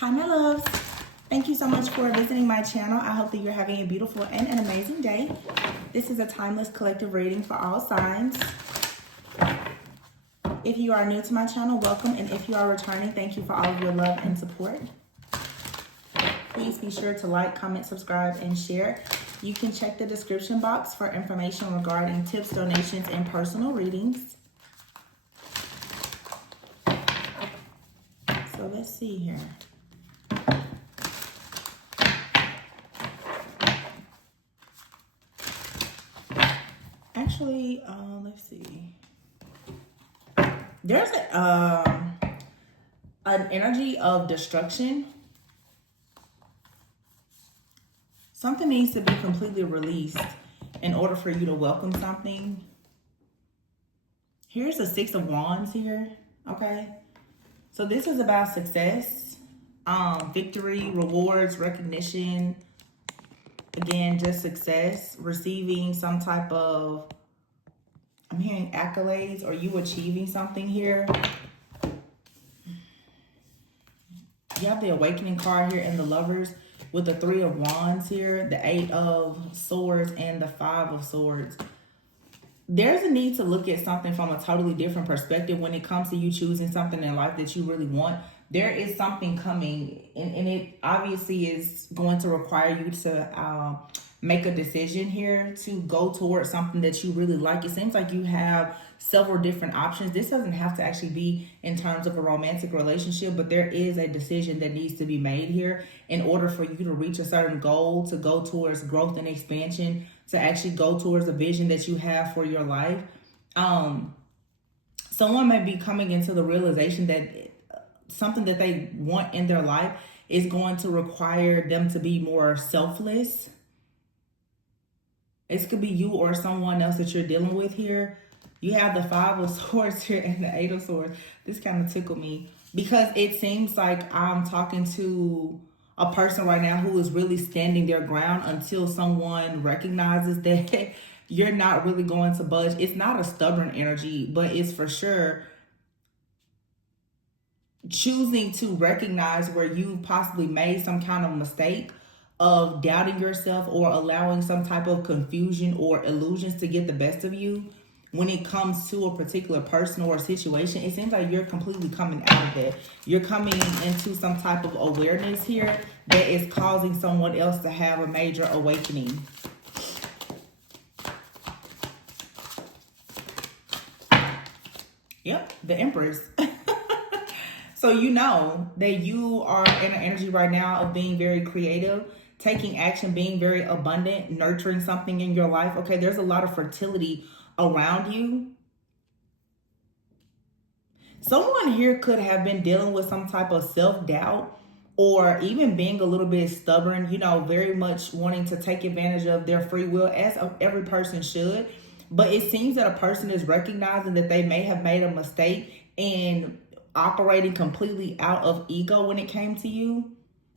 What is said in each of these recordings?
Hi, my loves. Thank you so much for visiting my channel. I hope that you're having a beautiful and an amazing day. This is a timeless collective reading for all signs. If you are new to my channel, welcome. And if you are returning, thank you for all of your love and support. Please be sure to like, comment, subscribe, and share. You can check the description box for information regarding tips, donations, and personal readings. So let's see here. Actually, let's see. There's an energy of destruction. Something needs to be completely released in order for you to welcome something. Here's the Six of Wands here, okay? So this is about success, victory, rewards, recognition. Again, just success, receiving some type of, I'm hearing accolades, or you achieving something here. You have the Awakening card here and the Lovers with the Three of Wands here, the Eight of Swords and the Five of Swords. There's a need to look at something from a totally different perspective when it comes to you choosing something in life that you really want. There is something coming, and it obviously is going to require you to make a decision here to go towards something that you really like. It seems like you have several different options. This doesn't have to actually be in terms of a romantic relationship, but there is a decision that needs to be made here in order for you to reach a certain goal, to go towards growth and expansion, to actually go towards a vision that you have for your life. Someone may be coming into the realization that something that they want in their life is going to require them to be more selfless. It could be you or someone else that you're dealing with here. You have the Five of Swords here and the Eight of Swords. This kind of tickled me because it seems like I'm talking to a person right now who is really standing their ground until someone recognizes that you're not really going to budge. It's not a stubborn energy, but it's for sure choosing to recognize where you possibly made some kind of mistake of doubting yourself or allowing some type of confusion or illusions to get the best of you when it comes to a particular person or a situation. It seems like you're completely coming out of that. You're coming into some type of awareness here that is causing someone else to have a major awakening. Yep, the Empress. So you know that you are in an energy right now of being very creative, taking action, being very abundant, nurturing something in your life. Okay, there's a lot of fertility around you. Someone here could have been dealing with some type of self-doubt or even being a little bit stubborn, you know, very much wanting to take advantage of their free will, as every person should. But it seems that a person is recognizing that they may have made a mistake and operating completely out of ego when it came to you,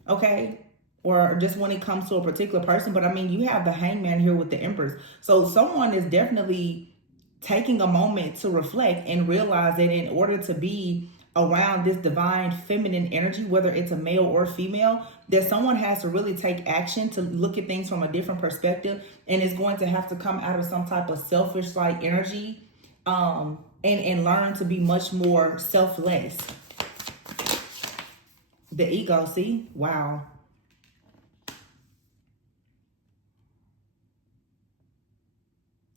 okay? Or just when it comes to a particular person. But I mean, you have the Hangman here with the Empress. So someone is definitely taking a moment to reflect and realize that in order to be around this divine feminine energy, whether it's a male or female, that someone has to really take action to look at things from a different perspective, and it's going to have to come out of some type of selfish like energy, and learn to be much more selfless. The ego, see? Wow.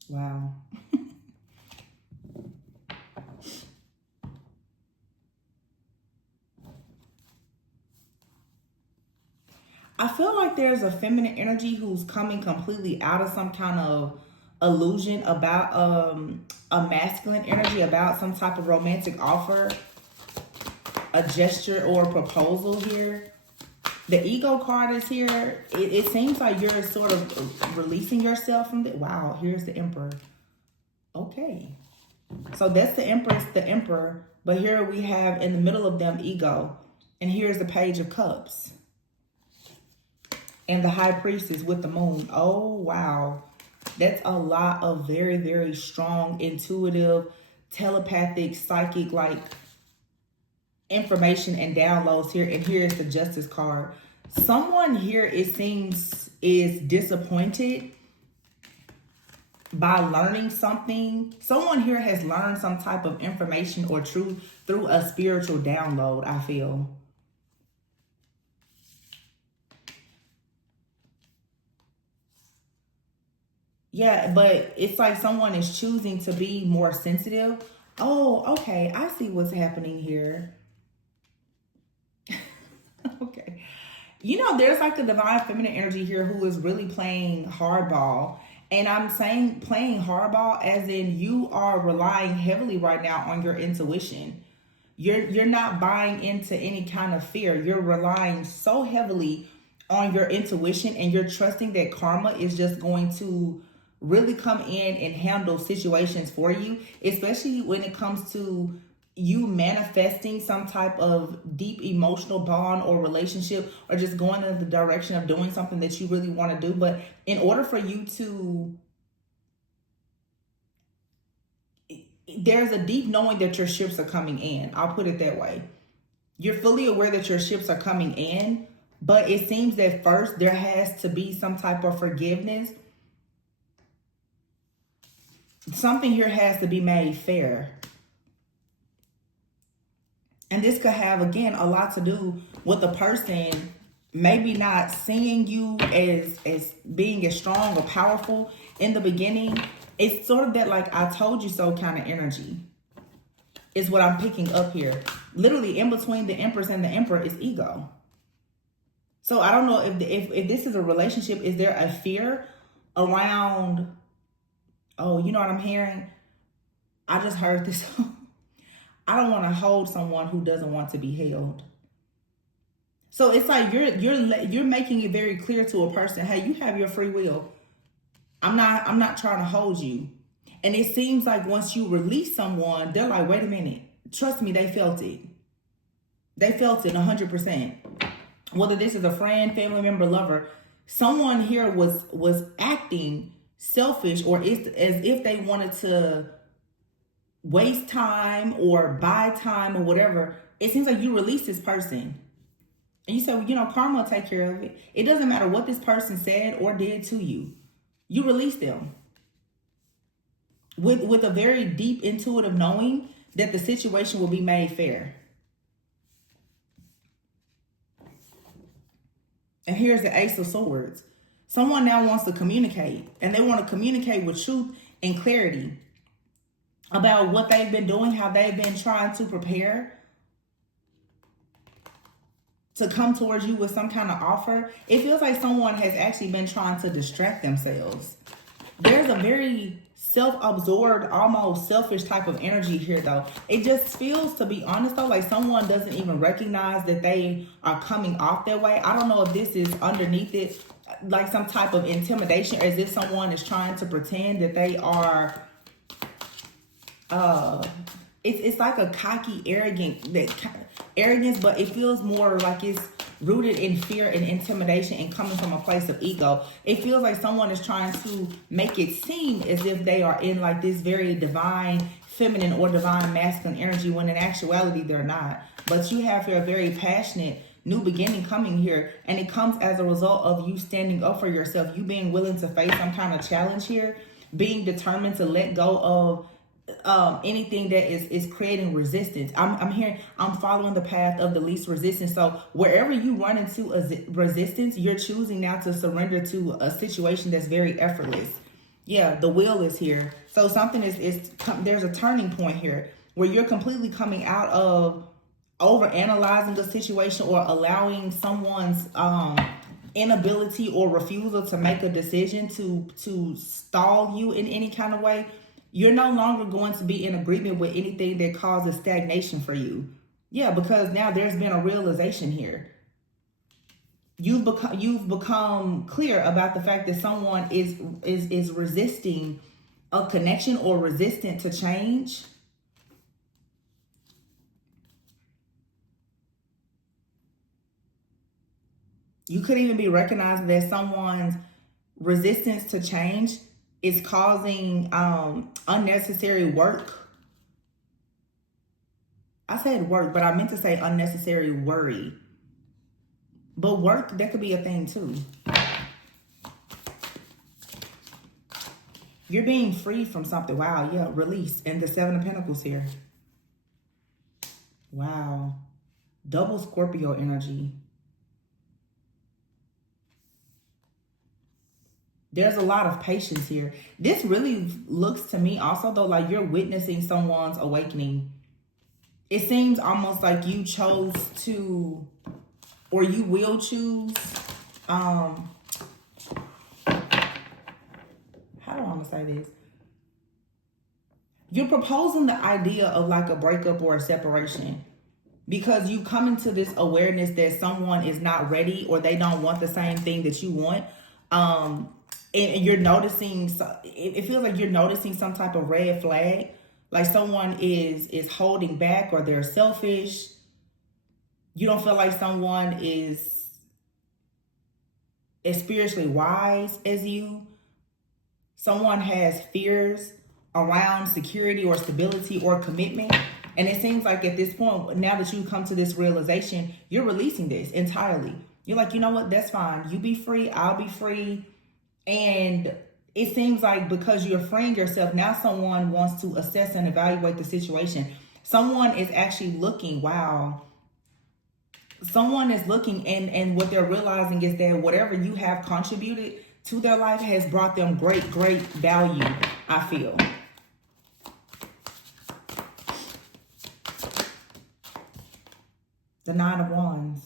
Wow. I feel like there's a feminine energy who's coming completely out of some kind of illusion about a masculine energy, about some type of romantic offer, a gesture or a proposal here. The ego card is here. It seems like you're sort of releasing yourself from it. Wow, here's the Emperor. Okay. So that's the Empress, the Emperor. But here we have in the middle of them ego. And here's the Page of Cups. And the High Priestess with the Moon. Oh, wow. That's a lot of very, very strong, intuitive, telepathic, psychic, like information and downloads here. And here is the Justice card. Someone here, it seems, is disappointed by learning something. Someone here has learned some type of information or truth through a spiritual download, I feel. Yeah, but it's like someone is choosing to be more sensitive. Oh, okay. I see what's happening here. Okay. You know, there's like a divine feminine energy here who is really playing hardball. And I'm saying playing hardball as in you are relying heavily right now on your intuition. You're not buying into any kind of fear. You're relying so heavily on your intuition, and you're trusting that karma is just going to really come in and handle situations for you, especially when it comes to you manifesting some type of deep emotional bond or relationship, or just going in the direction of doing something that you really want to do. But in order for you to, there's a deep knowing that your ships are coming in. I'll put it that way. You're fully aware that your ships are coming in, but it seems that first there has to be some type of forgiveness. Something here has to be made fair. And this could have, again, a lot to do with the person maybe not seeing you as being as strong or powerful in the beginning. It's sort of that like I told you so kind of energy is what I'm picking up here. Literally in between the Empress and the Emperor is ego. So I don't know if this is a relationship, is there a fear around, oh, you know what I'm hearing? I just heard this. I don't want to hold someone who doesn't want to be held. So it's like you're making it very clear to a person, hey, you have your free will. I'm not trying to hold you. And it seems like once you release someone, they're like, wait a minute. Trust me, they felt it. They felt it 100%. Whether this is a friend, family member, lover, someone here was acting selfish, or as if they wanted to waste time or buy time or whatever. It seems like you release this person. And you say, well, you know, karma will take care of it. It doesn't matter what this person said or did to you. You release them with a very deep intuitive knowing that the situation will be made fair. And here's the Ace of Swords. Someone now wants to communicate, and they want to communicate with truth and clarity about what they've been doing, how they've been trying to prepare to come towards you with some kind of offer. It feels like someone has actually been trying to distract themselves. There's a very self-absorbed, almost selfish type of energy here, though. It just feels, to be honest, though, like someone doesn't even recognize that they are coming off that way. I don't know if this is underneath it, like some type of intimidation, as if someone is trying to pretend that they are, it's like a cocky, arrogance, but it feels more like it's rooted in fear and intimidation and coming from a place of ego. It feels like someone is trying to make it seem as if they are in like this very divine feminine or divine masculine energy, when in actuality they're not. But you have here a very passionate new beginning coming here, and it comes as a result of you standing up for yourself, you being willing to face some kind of challenge here, being determined to let go of anything that is creating resistance. I'm hearing, I'm following the path of the least resistance. So wherever you run into a resistance, you're choosing now to surrender to a situation that's very effortless. Yeah, the wheel is here. So something is there's a turning point here where you're completely coming out of over analyzing the situation or allowing someone's inability or refusal to make a decision to stall you in any kind of way. You're no longer going to be in agreement with anything that causes stagnation for you. Yeah, because now there's been a realization here. You've become clear about the fact that someone is resisting a connection or resistant to change. You could even be recognizing that someone's resistance to change is causing unnecessary work I said work, but I meant to say unnecessary worry. But work, that could be a thing too. You're being free from something. Wow, yeah, release. And the Seven of Pentacles here. Wow. Double Scorpio energy. There's a lot of patience here. This really looks to me also, though, like you're witnessing someone's awakening. It seems almost like you chose to, or you will choose, how do I want to say this? You're proposing the idea of like a breakup or a separation because you come into this awareness that someone is not ready or they don't want the same thing that you want. And you're noticing, it feels like you're noticing some type of red flag, like someone is holding back or they're selfish. You don't feel like someone is as spiritually wise as you. Someone has fears around security or stability or commitment. And it seems like at this point, now that you come to this realization, you're releasing this entirely. You're like, you know what, that's fine. You be free, I'll be free. And it seems like because you're freeing yourself, now someone wants to assess and evaluate the situation. Someone is actually looking, wow. Someone is looking, and what they're realizing is that whatever you have contributed to their life has brought them great value, I feel. The Nine of Wands.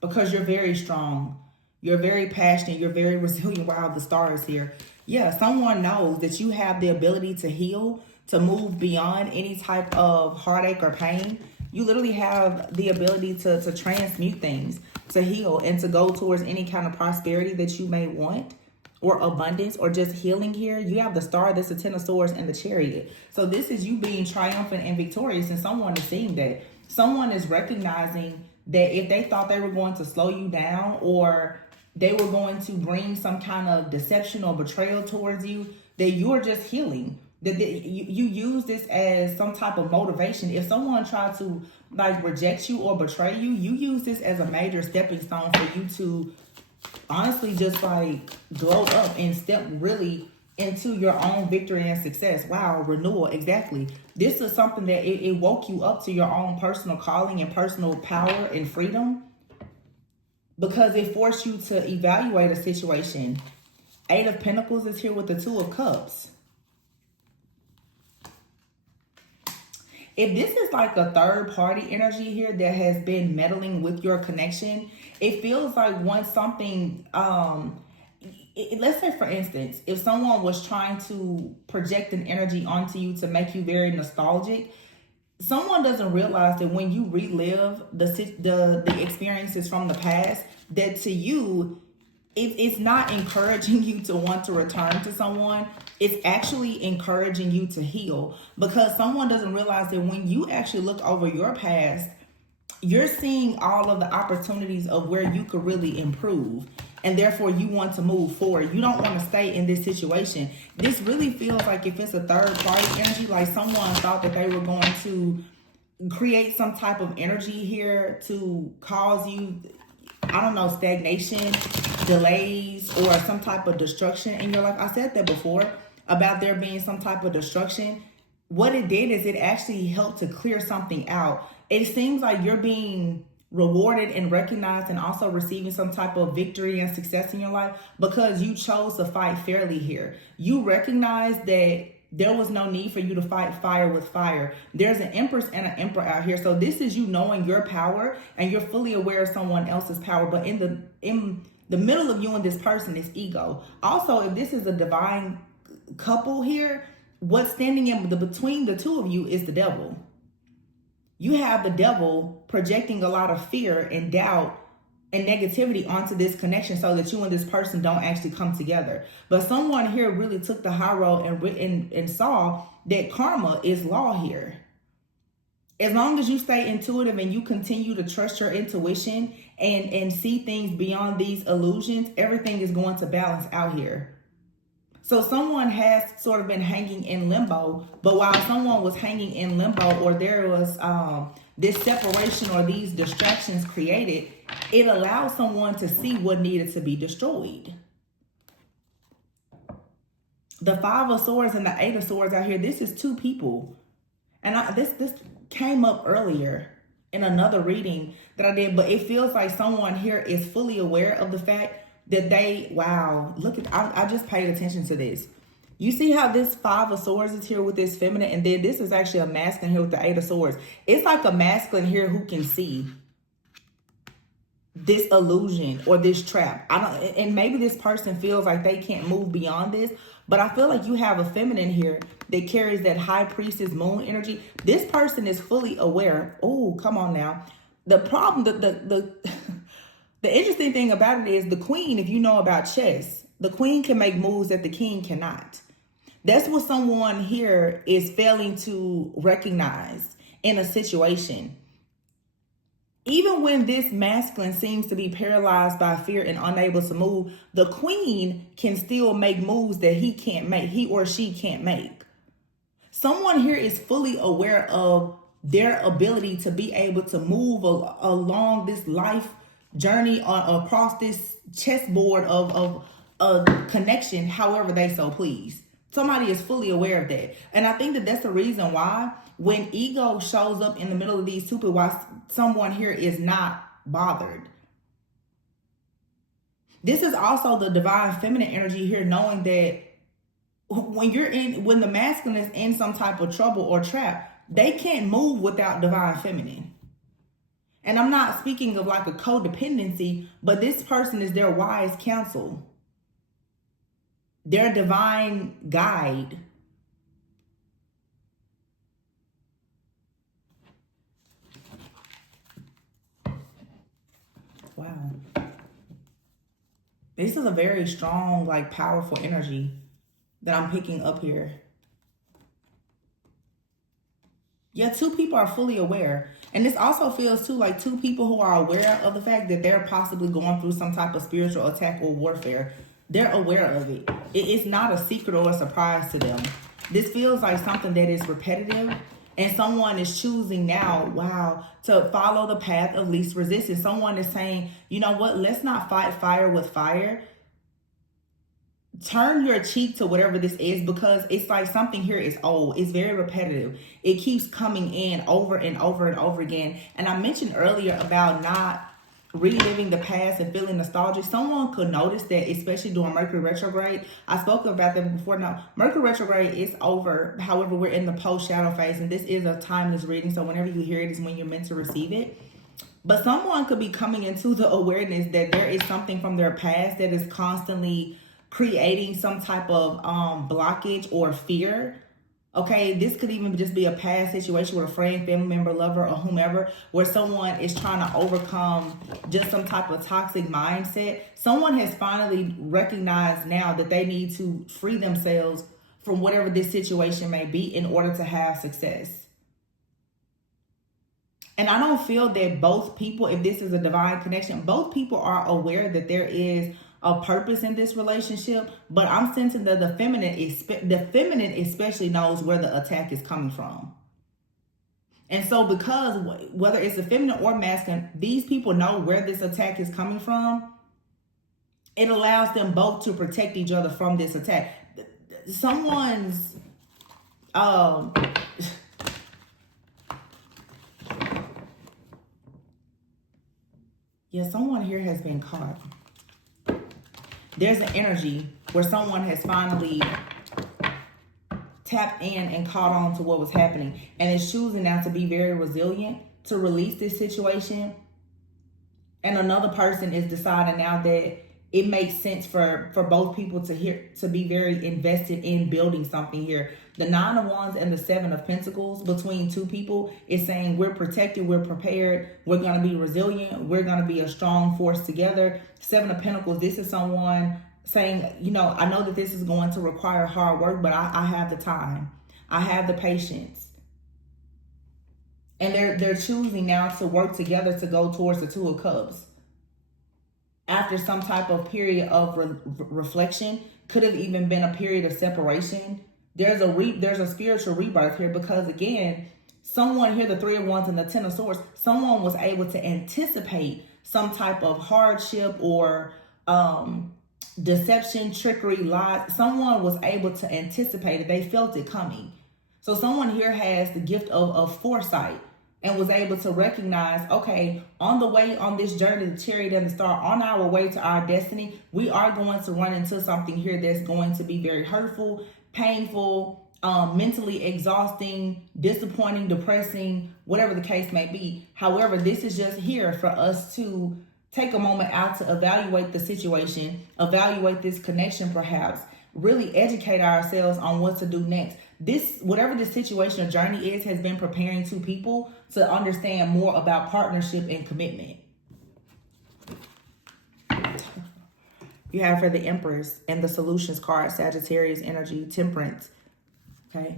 Because you're very strong. You're very passionate. You're very resilient. Wow, the stars here. Yeah, someone knows that you have the ability to heal, to move beyond any type of heartache or pain. You literally have the ability to transmute things, to heal, and to go towards any kind of prosperity that you may want, or abundance, or just healing here. You have the Star, that's the Ten of Swords, and the Chariot. So this is you being triumphant and victorious, and someone is seeing that. Someone is recognizing that if they thought they were going to slow you down, or they were going to bring some kind of deception or betrayal towards you, that you're just healing. That you use this as some type of motivation. If someone tried to like reject you or betray you, you use this as a major stepping stone for you to honestly just like glow up and step really into your own victory and success. Wow, renewal, exactly. This is something that it woke you up to your own personal calling and personal power and freedom, because it forced you to evaluate a situation. Eight of Pentacles is here with the Two of Cups. If this is like a third party energy here that has been meddling with your connection, it feels like once something, let's say for instance, if someone was trying to project an energy onto you to make you very nostalgic, someone doesn't realize that when you relive the experiences from the past, that to you, it's not encouraging you to want to return to someone. It's actually encouraging you to heal, because someone doesn't realize that when you actually look over your past, you're seeing all of the opportunities of where you could really improve. And therefore you want to move forward. You don't want to stay in this situation. This really feels like if it's a third party energy, like someone thought that they were going to create some type of energy here to cause you, I don't know, stagnation, delays, or some type of destruction in your life. I said that before about there being some type of destruction. What it did is it actually helped to clear something out. It seems like you're being rewarded and recognized and also receiving some type of victory and success in your life because you chose to fight fairly here. You recognize that there was no need for you to fight fire with fire. There's an Empress and an Emperor out here. So this is you knowing your power, and you're fully aware of someone else's power. But in the middle of you and this person is ego. Also, if this is a divine couple here, what's standing in between the two of you is the devil. You have the devil projecting a lot of fear and doubt and negativity onto this connection so that you and this person don't actually come together. But someone here really took the high road and saw that karma is law here. As long as you stay intuitive and you continue to trust your intuition and see things beyond these illusions, everything is going to balance out here. So someone has sort of been hanging in limbo, but while someone was hanging in limbo, or there was this separation or these distractions created, it allowed someone to see what needed to be destroyed. The Five of Swords and the Eight of Swords out here, this is two people. And this came up earlier in another reading that I did, but it feels like someone here is fully aware of the fact that wow, look at, I just paid attention to this. You see how this Five of Swords is here with this feminine, and then this is actually a masculine here with the Eight of Swords. It's like a masculine here who can see this illusion or this trap. And maybe this person feels like they can't move beyond this, but I feel like you have a feminine here that carries that high priestess moon energy. This person is fully aware. Oh, come on now. The problem, the interesting thing about it is the queen, if you know about chess, the queen can make moves that the king cannot. That's what someone here is failing to recognize in a situation. Even when this masculine seems to be paralyzed by fear and unable to move, the queen can still make moves that he or she can't make. Someone here is fully aware of their ability to be able to move along this life journey across this chessboard of a connection however they so please. Somebody is fully aware of that. And I think that that's the reason why when ego shows up in the middle of these two people, why someone here is not bothered. This is also the divine feminine energy here, knowing that when the masculine is in some type of trouble or trap, they can't move without divine feminine. And I'm not speaking of like a codependency, but this person is their wise counsel, their divine guide. Wow. This is a very strong, like powerful energy that I'm picking up here. Yeah, two people are fully aware. And this also feels too like two people who are aware of the fact that they're possibly going through some type of spiritual attack or warfare. They're aware of it. It's not a secret or a surprise to them. This feels like something that is repetitive, and someone is choosing now, wow, to follow the path of least resistance. Someone is saying, you know what, let's not fight fire with fire. Turn your cheek to whatever this is, because it's like something here is old. It's very repetitive. It keeps coming in over and over and over again. And I mentioned earlier about not reliving the past and feeling nostalgic. Someone could notice that, especially during Mercury retrograde. I spoke about that before. Now, Mercury retrograde is over. However, we're in the post-shadow phase, and this is a timeless reading. So whenever you hear it is when you're meant to receive it. But someone could be coming into the awareness that there is something from their past that is constantly creating some type of blockage or fear. Okay, this could even just be a past situation with a friend, family member, lover, or whomever, where someone is trying to overcome just some type of toxic mindset. Someone has finally recognized now that they need to free themselves from whatever this situation may be in order to have success. And I don't feel that both people, if this is a divine connection, both people are aware that there is a purpose in this relationship, but I'm sensing that the feminine especially knows where the attack is coming from. And so because whether it's a feminine or masculine, these people know where this attack is coming from. It allows them both to protect each other from this attack. Someone's yeah, someone here has been caught. There's an energy where someone has finally tapped in and caught on to what was happening, and is choosing now to be very resilient to release this situation. And another person is deciding now that it makes sense for both people to be very invested in building something here. The Nine of Wands and the Seven of Pentacles between two people is saying we're protected, we're prepared, we're going to be resilient, we're going to be a strong force together. Seven of Pentacles, this is someone saying, you know, I know that this is going to require hard work, but I have the time. I have the patience. And they're choosing now to work together to go towards the Two of Cups. after some type of period of reflection. Could have even been a period of separation. There's a spiritual rebirth here, because again, someone here, the Three of Wands and the Ten of Swords, someone was able to anticipate some type of hardship or deception, trickery, lies. Someone was able to anticipate it. They felt it coming. So someone here has the gift of foresight and was able to recognize, okay, on the way on this journey, the chariot and the star, on our way to our destiny, we are going to run into something here that's going to be very hurtful, painful, mentally exhausting, disappointing, depressing, whatever the case may be. However, this is just here for us to take a moment out to evaluate the situation, evaluate this connection perhaps, really educate ourselves on what to do next. This, whatever the situation or journey is, has been preparing two people to understand more about partnership and commitment. You have for the Empress and the Solutions card, Sagittarius energy, Temperance. Okay.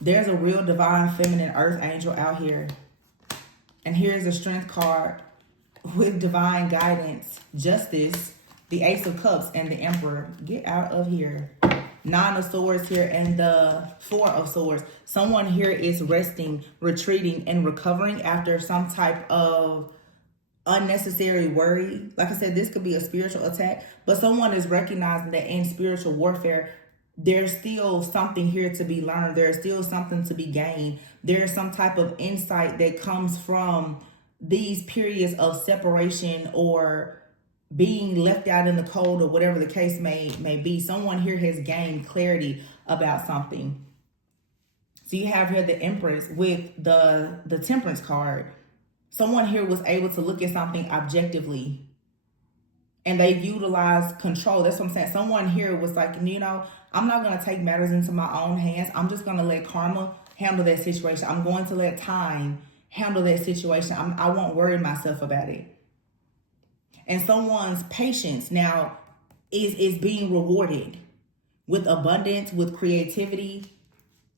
There's a real divine feminine earth angel out here. And here's a Strength card with divine guidance, justice, the Ace of Cups, and the Emperor. Get out of here. Nine of Swords here and the Four of Swords. Someone here is resting, retreating, and recovering after some type of unnecessary worry. Like I said, this could be a spiritual attack, but someone is recognizing that in spiritual warfare, there's still something here to be learned. There's still something to be gained. There's some type of insight that comes from these periods of separation or being left out in the cold, or whatever the case may be. Someone here has gained clarity about something. So you have here the Empress with the Temperance card. Someone here was able to look at something objectively, and they utilize control. That's what I'm saying. Someone here was like, you know, I'm not going to take matters into my own hands. I'm just going to let karma handle that situation. I'm going to let time handle that situation. I won't worry myself about it. And someone's patience now is being rewarded with abundance, with creativity.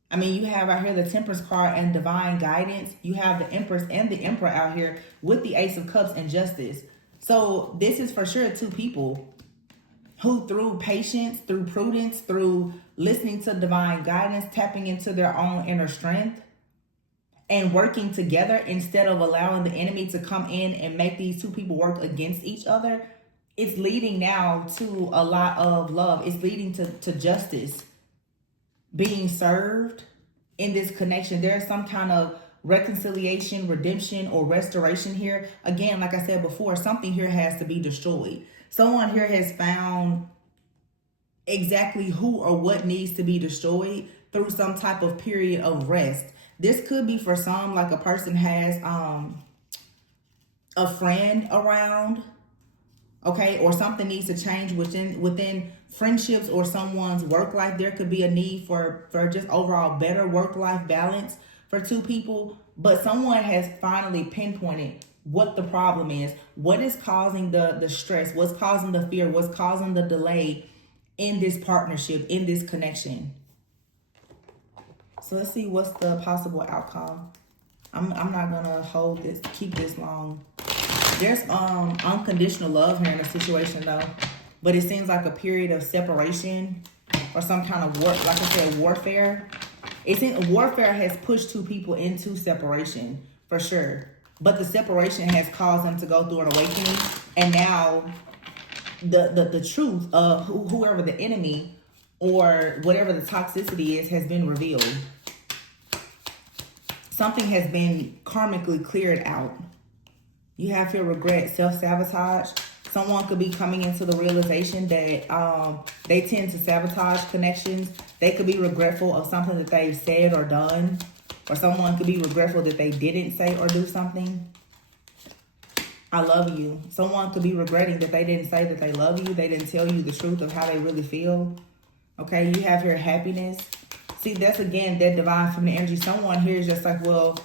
I mean, you have out here the Temperance card and divine guidance. You have the Empress and the Emperor out here with the Ace of Cups and justice. So this is for sure two people who, through patience, through prudence, through listening to divine guidance, tapping into their own inner strength, and working together instead of allowing the enemy to come in and make these two people work against each other, it's leading now to a lot of love. It's leading to justice being served in this connection. There's some kind of reconciliation, redemption, or restoration here. Again, like I said before, something here has to be destroyed. Someone here has found exactly who or what needs to be destroyed through some type of period of rest. This could be for some, like a person has a friend around, okay, or something needs to change within friendships or someone's work life. There could be a need for just overall better work-life balance for two people, but someone has finally pinpointed what the problem is, what is causing the stress, what's causing the fear, what's causing the delay in this partnership, in this connection. So let's see what's the possible outcome. I'm not gonna keep this long. There's unconditional love here in the situation though, but it seems like a period of separation or some kind of like I said, warfare. It seems warfare has pushed two people into separation for sure, but the separation has caused them to go through an awakening, and now the truth of whoever the enemy or whatever the toxicity is has been revealed. Something has been karmically cleared out. You have here regret, self-sabotage. Someone could be coming into the realization that they tend to sabotage connections. They could be regretful of something that they've said or done. Or someone could be regretful that they didn't say or do something. I love you. Someone could be regretting that they didn't say that they love you. They didn't tell you the truth of how they really feel. Okay, you have here happiness. See, that's again that divine feminine energy. Someone here is just like, well,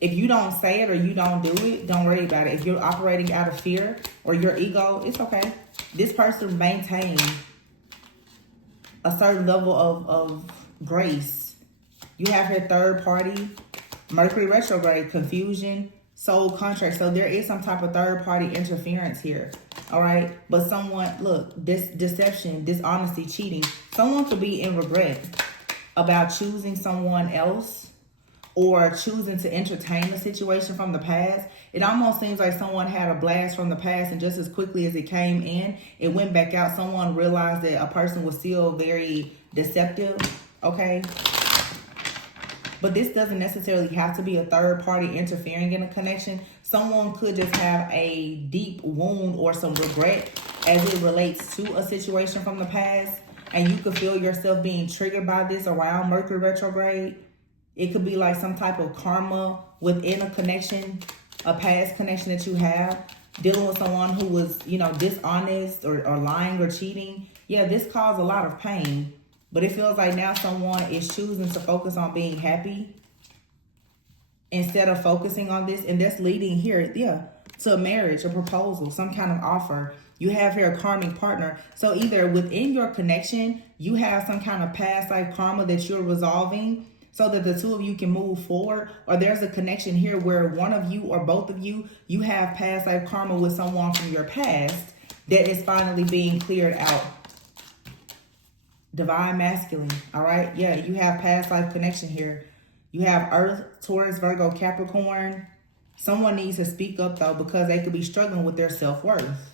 if you don't say it or you don't do it, don't worry about it. If you're operating out of fear or your ego, it's okay. This person maintains a certain level of grace. You have here third party, Mercury retrograde, confusion, soul contract. So there is some type of third party interference here. All right. But someone, look, this deception, dishonesty, cheating. Someone could be in regret about choosing someone else or choosing to entertain a situation from the past. It almost seems like someone had a blast from the past, and just as quickly as it came in, it went back out. Someone realized that a person was still very deceptive. Okay. But this doesn't necessarily have to be a third party interfering in a connection. Someone could just have a deep wound or some regret as it relates to a situation from the past. And you could feel yourself being triggered by this around Mercury retrograde. It could be like some type of karma within a connection, a past connection that you have. Dealing with someone who was, you know, dishonest or lying or cheating. Yeah, this caused a lot of pain. But it feels like now someone is choosing to focus on being happy instead of focusing on this. And that's leading here, yeah, to a marriage, a proposal, some kind of offer. You have here a karmic partner. So either within your connection, you have some kind of past life karma that you're resolving so that the two of you can move forward. Or there's a connection here where one of you or both of you, you have past life karma with someone from your past that is finally being cleared out. Divine masculine, all right? Yeah, you have past life connection here. You have Earth, Taurus, Virgo, Capricorn. Someone needs to speak up, though, because they could be struggling with their self-worth.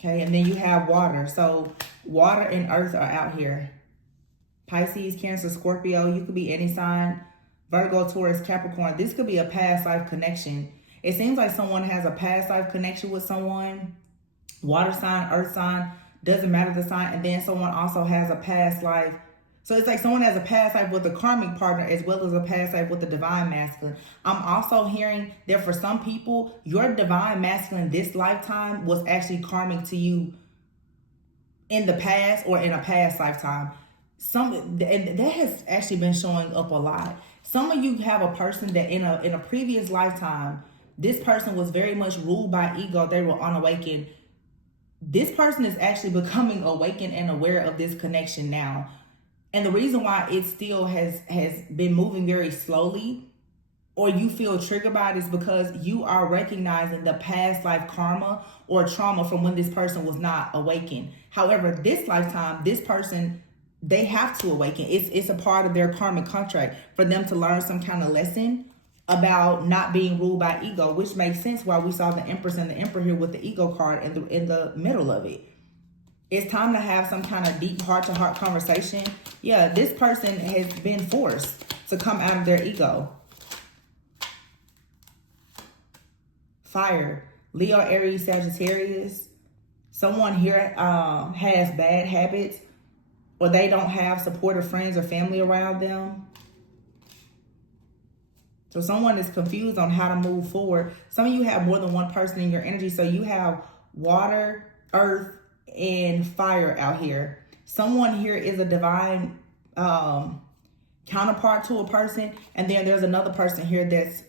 Okay, and then you have water. So water and earth are out here. Pisces, Cancer, Scorpio. You could be any sign. Virgo, Taurus, Capricorn. This could be a past life connection. It seems like someone has a past life connection with someone. Water sign, earth sign, doesn't matter the sign. And then someone also has a past life. So it's like someone has a past life with a karmic partner as well as a past life with the divine masculine. I'm also hearing that for some people, your divine masculine this lifetime was actually karmic to you in the past or in a past lifetime. And that has actually been showing up a lot. Some of you have a person that in a previous lifetime, this person was very much ruled by ego. They were unawakened. This person is actually becoming awakened and aware of this connection now. And the reason why it still has been moving very slowly, or you feel triggered by it, is because you are recognizing the past life karma or trauma from when this person was not awakened. However, this lifetime, this person, they have to awaken. It's a part of their karmic contract for them to learn some kind of lesson about not being ruled by ego, which makes sense why we saw the Empress and the Emperor here with the ego card in the middle of it. It's time to have some kind of deep heart-to-heart conversation. Yeah, this person has been forced to come out of their ego. Fire, Leo, Aries, Sagittarius. Someone here has bad habits, or they don't have supportive friends or family around them. So someone is confused on how to move forward. Some of you have more than one person in your energy. So you have water, earth, and fire out here. Someone here is a divine counterpart to a person. And then there's another person here that's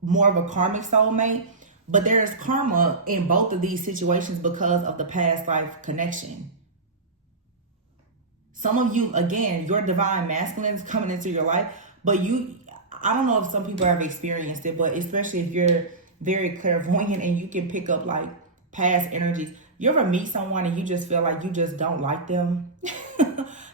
more of a karmic soulmate. But there's karma in both of these situations because of the past life connection. Some of you, again, your divine masculine is coming into your life. But I don't know if some people have experienced it, but especially if you're very clairvoyant and you can pick up like past energies. You ever meet someone and you just feel like you just don't like them?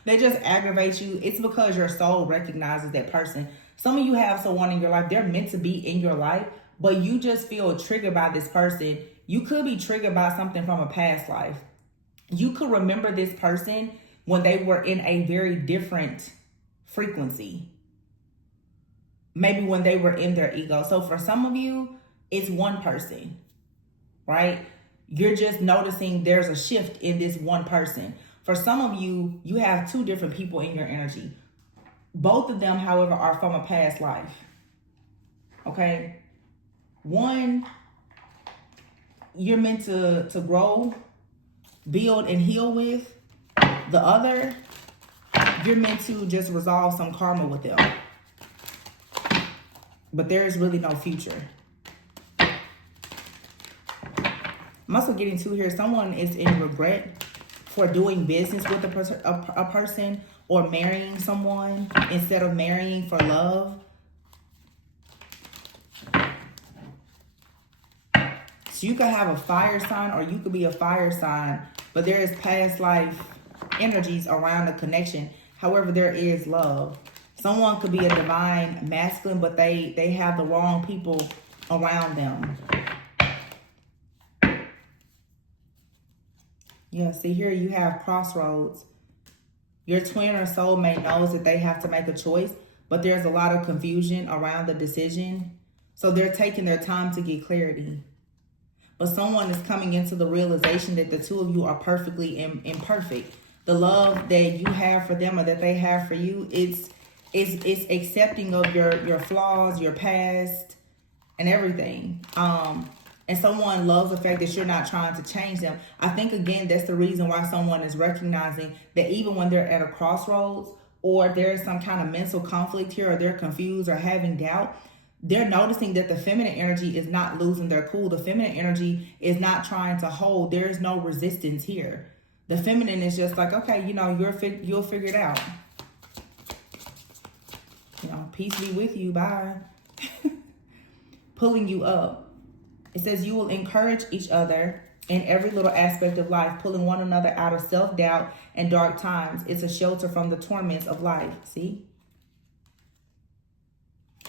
They just aggravate you. It's because your soul recognizes that person. Some of you have someone in your life, they're meant to be in your life, but you just feel triggered by this person. You could be triggered by something from a past life. You could remember this person when they were in a very different frequency. Maybe when they were in their ego. So for some of you, it's one person, right? You're just noticing there's a shift in this one person. For some of you, you have two different people in your energy. Both of them, however, are from a past life. Okay? One, you're meant to grow, build, and heal with. The other, you're meant to just resolve some karma with them. But there is really no future. I'm also getting to here, someone is in regret for doing business with a person or marrying someone instead of marrying for love. So you could have a fire sign or you could be a fire sign, but there is past life energies around the connection. However, there is love. Someone could be a divine masculine, but they have the wrong people around them. Yeah, see here you have crossroads. Your twin or soulmate knows that they have to make a choice, but there's a lot of confusion around the decision. So they're taking their time to get clarity. But someone is coming into the realization that the two of you are perfectly imperfect. The love that you have for them or that they have for you, it's accepting of your flaws, your past, and everything. And someone loves the fact that you're not trying to change them. I think, again, that's the reason why someone is recognizing that even when they're at a crossroads or there's some kind of mental conflict here or they're confused or having doubt, they're noticing that the feminine energy is not losing their cool. The feminine energy is not trying to hold. There is no resistance here. The feminine is just like, okay, you know, you'll figure it out. You know, peace be with you. Bye. Pulling you up. It says you will encourage each other in every little aspect of life, pulling one another out of self-doubt and dark times. It's a shelter from the torments of life. See?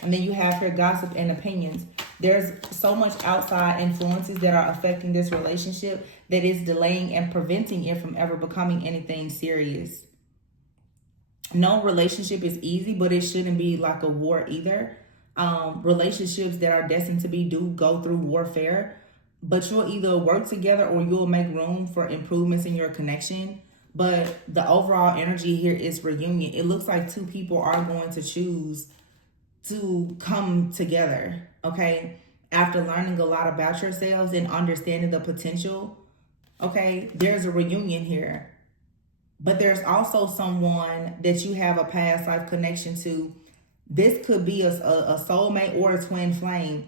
And then you have here gossip and opinions. There's so much outside influences that are affecting this relationship that is delaying and preventing it from ever becoming anything serious. No relationship is easy, but it shouldn't be like a war either. Relationships that are destined to be do go through warfare, but you'll either work together or you'll make room for improvements in your connection. But the overall energy here is reunion. It looks like two people are going to choose to come together, okay? After learning a lot about yourselves and understanding the potential, okay? There's a reunion here. But there's also someone that you have a past life connection to. This could be a soulmate or a twin flame.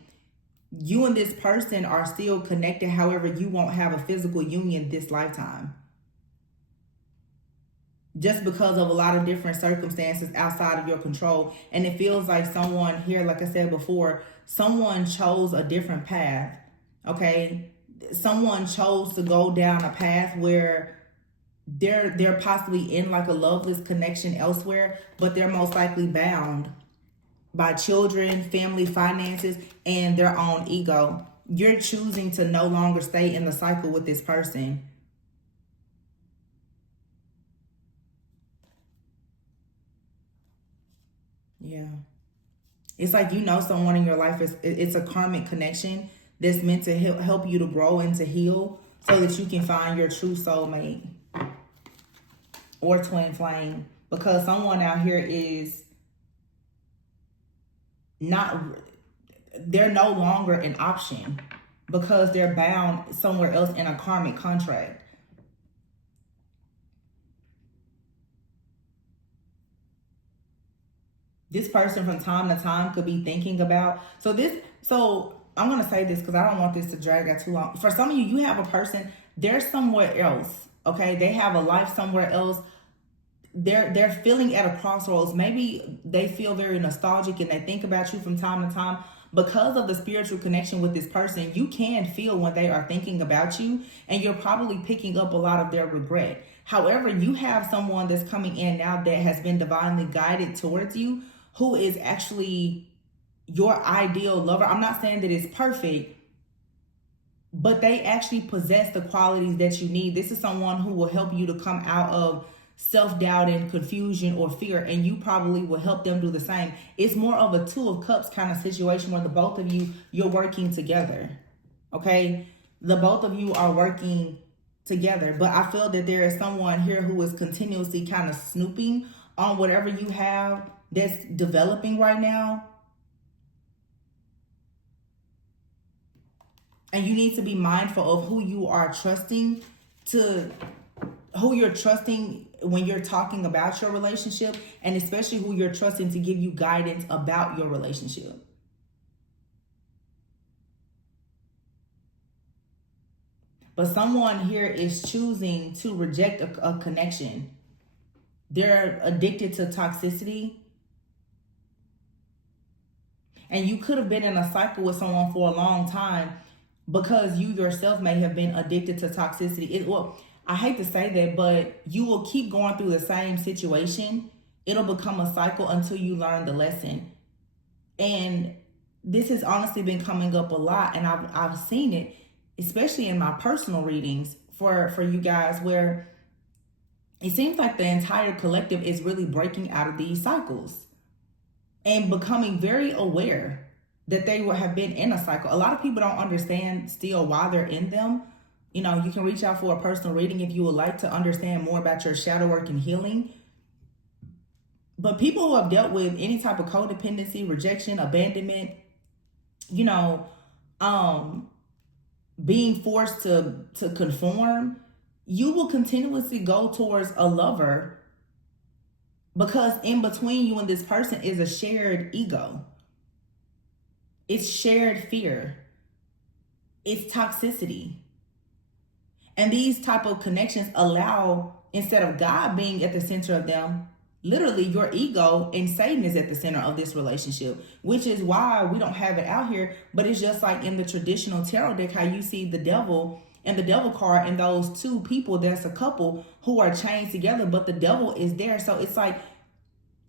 You and this person are still connected. However, you won't have a physical union this lifetime. Just because of a lot of different circumstances outside of your control. And it feels like someone here, like I said before, someone chose a different path. Okay? Someone chose to go down a path where they're possibly in like a loveless connection elsewhere, but they're most likely bound by children, family, finances, and their own ego. You're choosing to no longer stay in the cycle with this person. Yeah. It's like, you know, someone in your life it's a karmic connection that's meant to help you to grow and to heal so that you can find your true soulmate or twin flame. Because someone out here is they're no longer an option because they're bound somewhere else in a karmic contract. This person from time to time could be thinking about, so I'm going to say this because I don't want this to drag out too long. For some of you, you have a person, they're somewhere else, okay? They have a life somewhere else. They're feeling at a crossroads. Maybe they feel very nostalgic and they think about you from time to time. Because of the spiritual connection with this person, you can feel when they are thinking about you, and you're probably picking up a lot of their regret. However, you have someone that's coming in now that has been divinely guided towards you, who is actually your ideal lover. I'm not saying that it's perfect, but they actually possess the qualities that you need. This is someone who will help you to come out of self-doubt and confusion or fear, and you probably will help them do the same. It's more of a Two of Cups kind of situation where the both of you're working together, okay? The both of you are working together, but I feel that there is someone here who is continuously kind of snooping on whatever you have that's developing right now. And you need to be mindful of who you are trusting who you're trusting when you're talking about your relationship, and especially who you're trusting to give you guidance about your relationship. But someone here is choosing to reject a connection. They're addicted to toxicity. And you could have been in a cycle with someone for a long time, because you yourself may have been addicted to toxicity. Well, I hate to say that, but you will keep going through the same situation. It'll become a cycle until you learn the lesson. And this has honestly been coming up a lot, and I've seen it, especially in my personal readings for you guys, where it seems like the entire collective is really breaking out of these cycles and becoming very aware that they will have been in a cycle. A lot of people don't understand still why they're in them. You know, you can reach out for a personal reading if you would like to understand more about your shadow work and healing. But people who have dealt with any type of codependency, rejection, abandonment, you know, being forced to conform, you will continuously go towards a lover, because in between you and this person is a shared ego. It's shared fear. It's toxicity. And these type of connections allow, instead of God being at the center of them, literally your ego and Satan is at the center of this relationship, which is why we don't have it out here. But it's just like in the traditional tarot deck, how you see the devil and the devil card and those two people, that's a couple who are chained together, but the devil is there. So it's like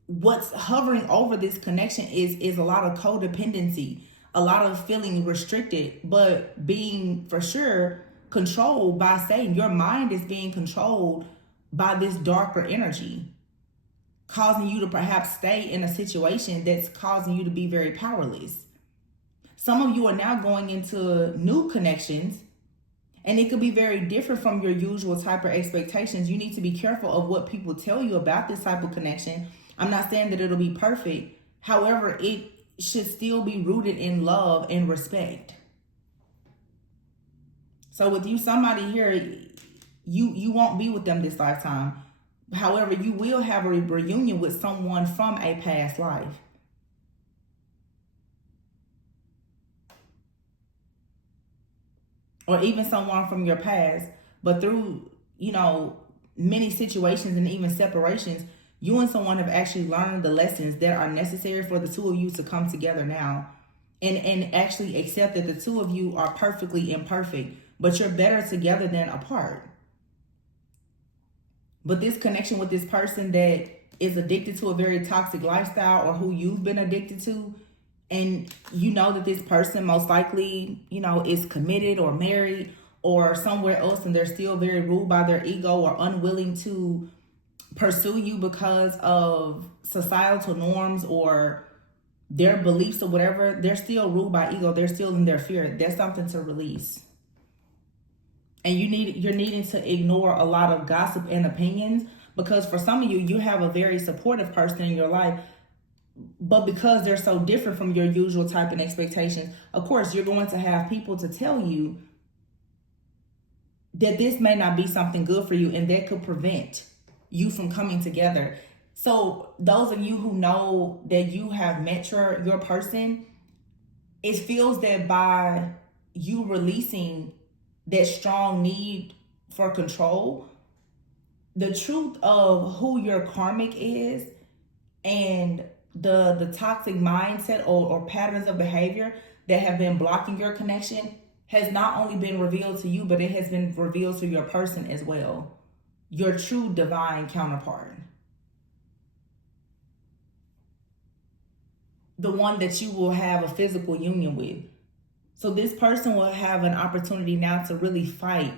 what's hovering over this connection is a lot of codependency, a lot of feeling restricted, but being for sure controlled by Satan. Your mind is being controlled by this darker energy, causing you to perhaps stay in a situation that's causing you to be very powerless. Some of you are now going into new connections, and it could be very different from your usual type of expectations. You need to be careful of what people tell you about this type of connection. I'm not saying that it'll be perfect. However, it should still be rooted in love and respect. So with you, somebody here, you won't be with them this lifetime. However, you will have a reunion with someone from a past life. Or even someone from your past. But through, you know, many situations and even separations, you and someone have actually learned the lessons that are necessary for the two of you to come together now. And actually accept that the two of you are perfectly imperfect, but you're better together than apart. But this connection with this person that is addicted to a very toxic lifestyle, or who you've been addicted to, and you know that this person most likely, you know, is committed or married or somewhere else, and they're still very ruled by their ego or unwilling to pursue you because of societal norms or their beliefs or whatever, they're still ruled by ego. They're still in their fear. That's something to release. And you're needing to ignore a lot of gossip and opinions, because for some of you, you have a very supportive person in your life, but because they're so different from your usual type and expectations, of course, you're going to have people to tell you that this may not be something good for you, and that could prevent you from coming together. So those of you who know that you have met your person, it feels that by you releasing that strong need for control, the truth of who your karmic is and the toxic mindset or patterns of behavior that have been blocking your connection has not only been revealed to you, but it has been revealed to your person as well, your true divine counterpart, the one that you will have a physical union with. So this person will have an opportunity now to really fight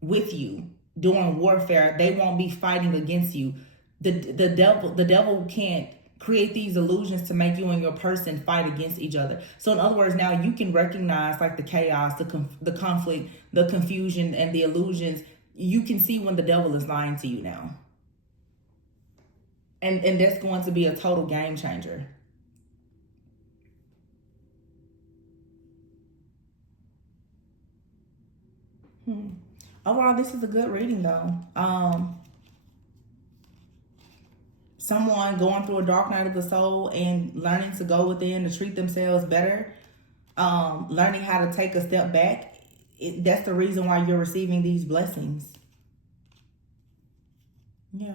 with you during warfare. They won't be fighting against you. The devil can't create these illusions to make you and your person fight against each other. So in other words, now you can recognize like the chaos, the conflict, the confusion, and the illusions. You can see when the devil is lying to you now. And that's going to be a total game changer. Overall, this is a good reading though. Someone going through a dark night of the soul and learning to go within to treat themselves better, learning how to take a step back. That's the reason why you're receiving these blessings. Yeah.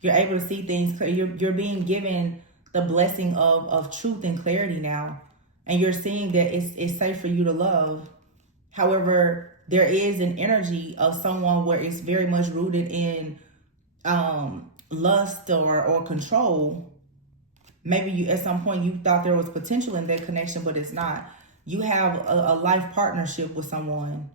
You're able to see things. You're being given the blessing of truth and clarity now. And you're seeing that it's safe for you to love. However, there is an energy of someone where it's very much rooted in lust or control. Maybe you at some point you thought there was potential in that connection, but it's not. You have a life partnership with someone.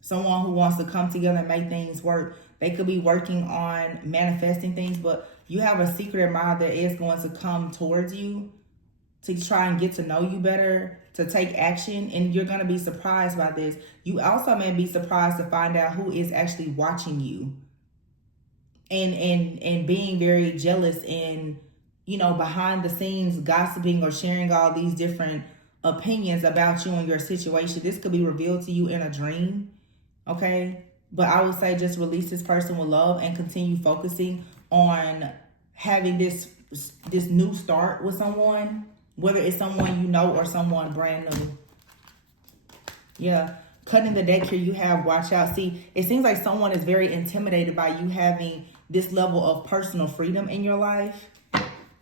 Someone who wants to come together and make things work. They could be working on manifesting things, but you have a secret admirer that is going to come towards you to try and get to know you better, to take action, and you're going to be surprised by this. You also may be surprised to find out who is actually watching you and being very jealous and, you know, behind the scenes gossiping or sharing all these different opinions about you and your situation. This could be revealed to you in a dream, okay? But I would say just release this person with love and continue focusing on having this new start with someone, whether it's someone you know or someone brand new. Yeah. Cutting the deck here, you have watch out. See, it seems like someone is very intimidated by you having this level of personal freedom in your life.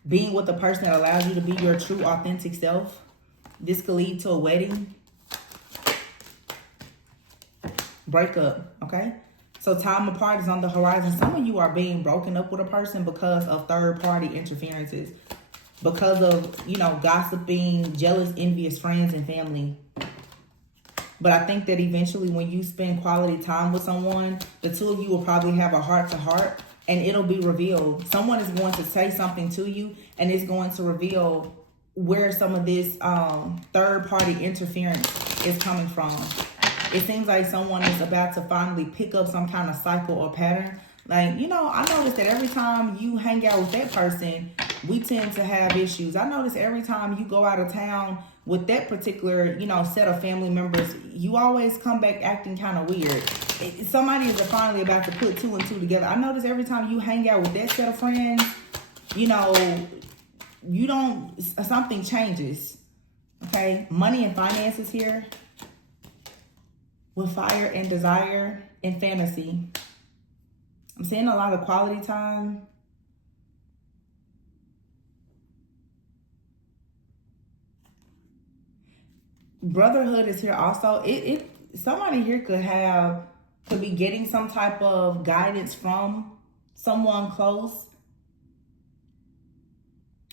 Being with a person that allows you to be your true, authentic self. This could lead to a wedding. Breakup, okay? So time apart is on the horizon. Some of you are being broken up with a person because of third-party interferences. Because of, you know, gossiping, jealous, envious friends and family. But I think that eventually when you spend quality time with someone, the two of you will probably have a heart-to-heart and it'll be revealed. Someone is going to say something to you and it's going to reveal where some of this third-party interference is coming from. It seems like someone is about to finally pick up some kind of cycle or pattern. Like, you know, I noticed that every time you hang out with that person, we tend to have issues. I notice every time you go out of town with that particular, you know, set of family members, you always come back acting kind of weird. Somebody is finally about to put two and two together. I notice every time you hang out with that set of friends, you know, something changes. Okay? Money and finances here. With fire and desire and fantasy. I'm seeing a lot of quality time. Brotherhood is here also. Somebody here could be getting some type of guidance from someone close.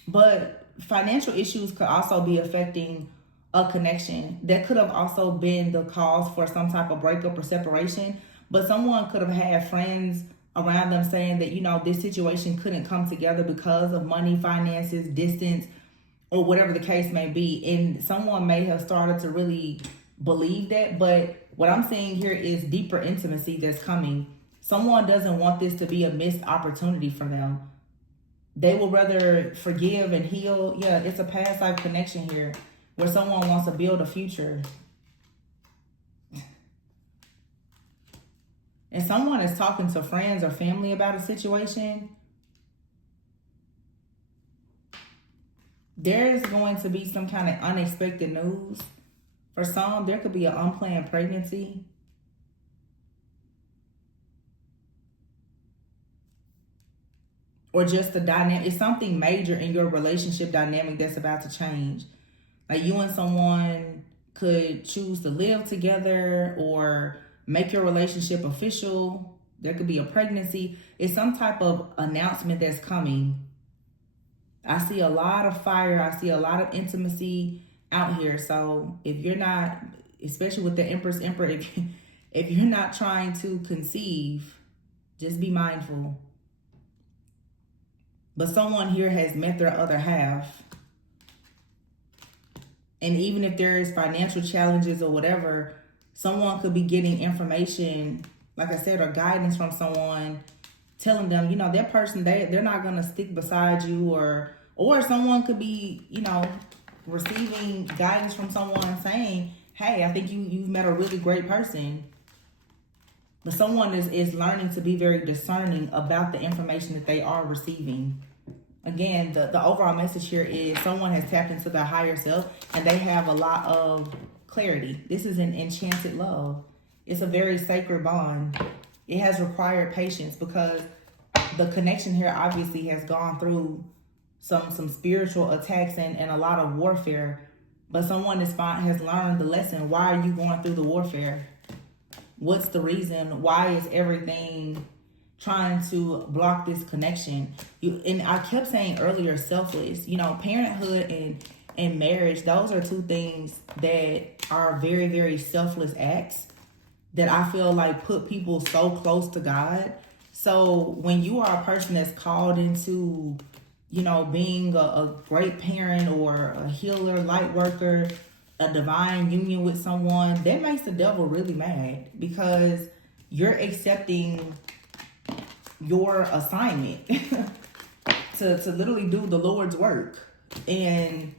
But financial issues could also be affecting a connection. That could have also been the cause for some type of breakup or separation. But someone could have had friends around them saying that, you know, this situation couldn't come together because of money, finances, distance, or whatever the case may be. And someone may have started to really believe that. But what I'm seeing here is deeper intimacy that's coming. Someone doesn't want this to be a missed opportunity for them. They will rather forgive and heal. Yeah, it's a past life connection here where someone wants to build a future. And someone is talking to friends or family about a situation. There is going to be some kind of unexpected news. For some, there could be an unplanned pregnancy. Or just the dynamic. It's something major in your relationship dynamic that's about to change. Like you and someone could choose to live together or make your relationship official. There could be a pregnancy. It's some type of announcement that's coming. I see a lot of fire. I see a lot of intimacy out here. So if you're not, especially with the Empress, Emperor, if you're not trying to conceive, just be mindful. But someone here has met their other half. And even if there is financial challenges or whatever, someone could be getting information, like I said, or guidance from someone telling them, you know, that person, they're not going to stick beside you, or someone could be, you know, receiving guidance from someone saying, hey, I think you've met a really great person. But someone is learning to be very discerning about the information that they are receiving. Again, the overall message here is someone has tapped into their higher self and they have a lot of clarity. This is an enchanted love. It's a very sacred bond. It has required patience because the connection here obviously has gone through some spiritual attacks and a lot of warfare. But someone has learned the lesson. Why are you going through the warfare? What's the reason? Why is everything trying to block this connection? And I kept saying earlier, selfless. You know, parenthood and marriage, those are two things that are very, very selfless acts that I feel like put people so close to God. So when you are a person that's called into, you know, being a great parent or a healer, light worker, a divine union with someone, that makes the devil really mad, because you're accepting your assignment to literally do the Lord's work. And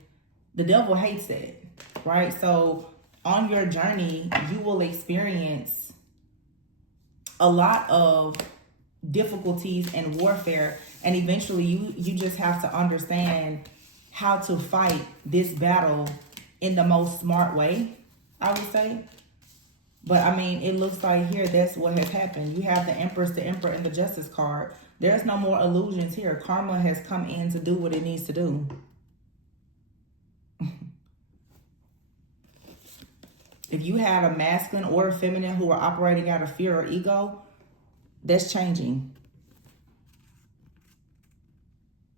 the devil hates that, right? So on your journey, you will experience a lot of difficulties and warfare. And eventually you just have to understand how to fight this battle in the most smart way, I would say. But I mean, it looks like here that's what has happened. You have the Empress, the Emperor, and the Justice card. There's no more illusions here. Karma has come in to do what it needs to do. If you had a masculine or a feminine who are operating out of fear or ego, that's changing.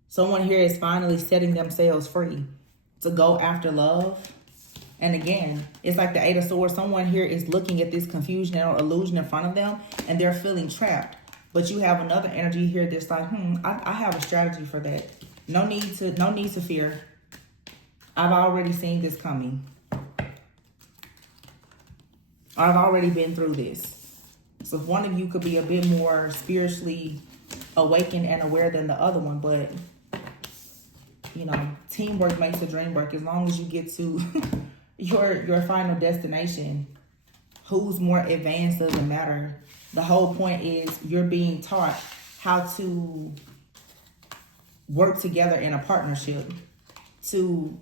Someone here is finally setting themselves free to go after love. And again, it's like the Eight of Swords. Someone here is looking at this confusion or illusion in front of them, and they're feeling trapped. But you have another energy here that's like, I have a strategy for that. No need to fear. I've already seen this coming. I've already been through this. So if one of you could be a bit more spiritually awakened and aware than the other one, but you know, teamwork makes the dream work. As long as you get to your final destination, who's more advanced doesn't matter. The whole point is you're being taught how to work together in a partnership to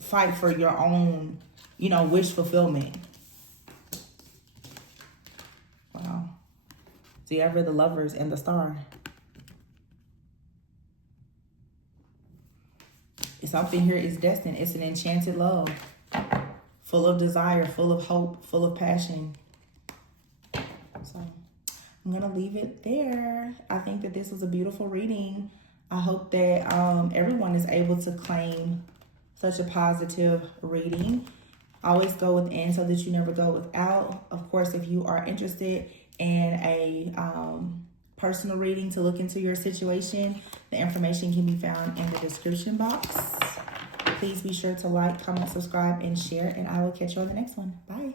fight for your own, you know, wish fulfillment. Wow. So you have the Lovers and the Star. Something here is destined. It's an enchanted love. Full of desire, full of hope, full of passion. So I'm going to leave it there. I think that this was a beautiful reading. I hope that everyone is able to claim such a positive reading. Always go within so that you never go without. Of course, if you are interested in a personal reading to look into your situation, the information can be found in the description box. Please be sure to like, comment, subscribe, and share, and I will catch you on the next one. Bye.